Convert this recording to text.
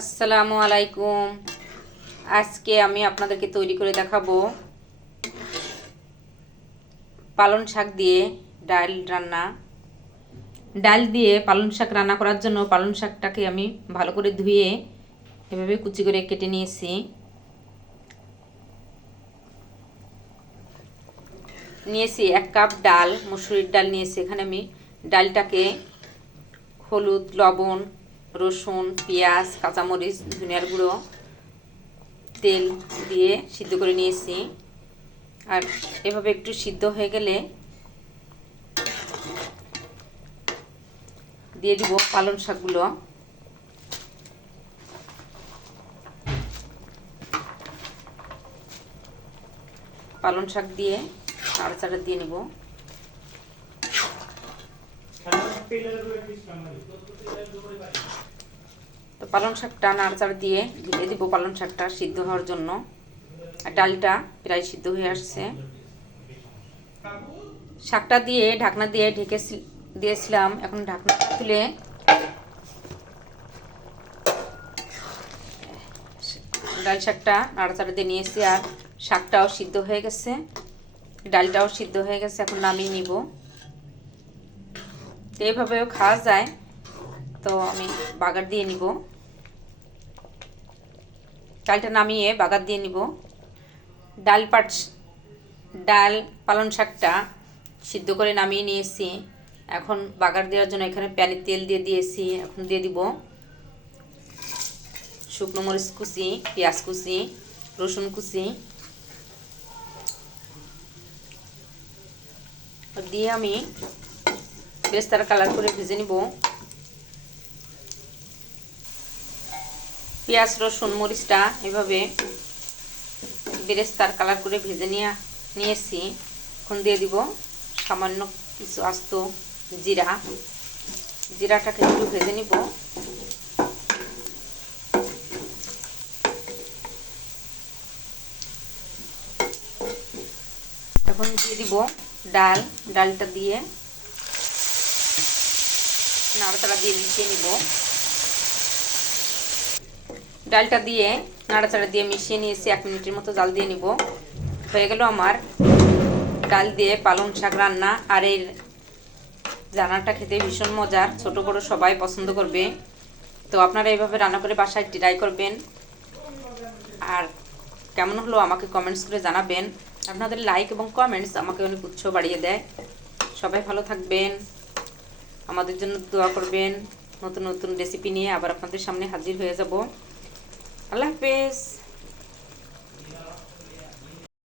আসসালামু আলাইকুম। আজকে আমি আপনাদেরকে তৈরি করে দেখাবো পালং শাক দিয়ে ডাল রান্না। ডাল দিয়ে পালং শাক রান্না করার জন্য পালং শাকটাকে আমি ভালো করে ধুয়ে এভাবে কুচি করে কেটে নিয়েছি। নিয়েছি 1 কাপ ডাল, মসুরির ডাল নিয়েছি। এখানে আমি ডালটাকে হলুদ, লবণ, রসুন, পেঁয়াজ, কাঁচামরিচ, ধনিয়ার গুঁড়ো, তেল দিয়ে সিদ্ধ করে নিয়েছি। আর এভাবে একটু সিদ্ধ হয়ে গেলে দিয়ে দিব পালং শাকগুলো। পালং শাক দিয়ে নাড়াচাড়া দিয়ে নিব। তো পালং শাকটা নাড়াচাড়া দিয়ে ঢেকে দিব পালং শাকটা সিদ্ধ হওয়ার জন্য। আর ডালটা প্রায় সিদ্ধ হয়ে আসছে। শাকটা দিয়ে ঢাকনা দিয়ে ঢেকে দিয়েছিলাম। এখন ঢাকনাটা তুলে ডাল শাকটা নাড়াচাড়া দিয়ে নিয়েছি। আর শাকটাও সিদ্ধ হয়ে গেছে, ডালটাও সিদ্ধ হয়ে গেছে। এখন নামিয়ে নিব। তো এইভাবেও খাওয়া যায়। তো আমি বাগার দিয়ে নিব। ডালটা নামিয়ে বাগার দিয়ে নিব। ডাল পালং শাকটা সিদ্ধ করে নামিয়ে নিয়েছি। এখন বাগার দেওয়ার জন্য এখানে প্যানে তেল দিয়ে দিয়েছি। এখন দিয়ে দিব শুকনো মরিচ কুচি, পেঁয়াজ কুচি, রসুন কুচি দিয়ে আমি বেরেস্তার কালার করে ভেজে নিব। পেঁয়াজ, রসুন, মরিচটা এভাবে বেরেস্তার কালার করে ভেজে নিয়েছি। এখন দিয়ে দিব সামান্য কিছু আস্ত জিরাটাকে একটু ভেজে নিব। এখন দিয়ে দিব ডালটা দিয়ে নাড়াচাড়া দিয়ে মিশিয়ে নিব। ডালটা দিয়ে নাড়াচাড়া দিয়ে মিশিয়ে নিয়েছি। 1 মিনিটের মতো জাল দিয়ে নিব। হয়ে গেল আমার ডাল দিয়ে পালং শাক রান্না। আর এই রান্নাটা খেতে ভীষণ মজার, ছোট বড় সবাই পছন্দ করবে। তো আপনারা এইভাবে রান্না করে বাসায় ট্রাই করবেন। আর কেমন হলো আমাকে কমেন্টস করে জানাবেন। আপনাদের লাইক এবং কমেন্টস আমাকে অনেক উৎসাহ বাড়িয়ে দেয়। সবাই ভালো থাকবেন, আমাদের জন্য দোয়া করবেন। নতুন নতুন রেসিপি নিয়ে আবার আপনাদের সামনে হাজির হয়ে যাব। আল্লাহ হাফেজ।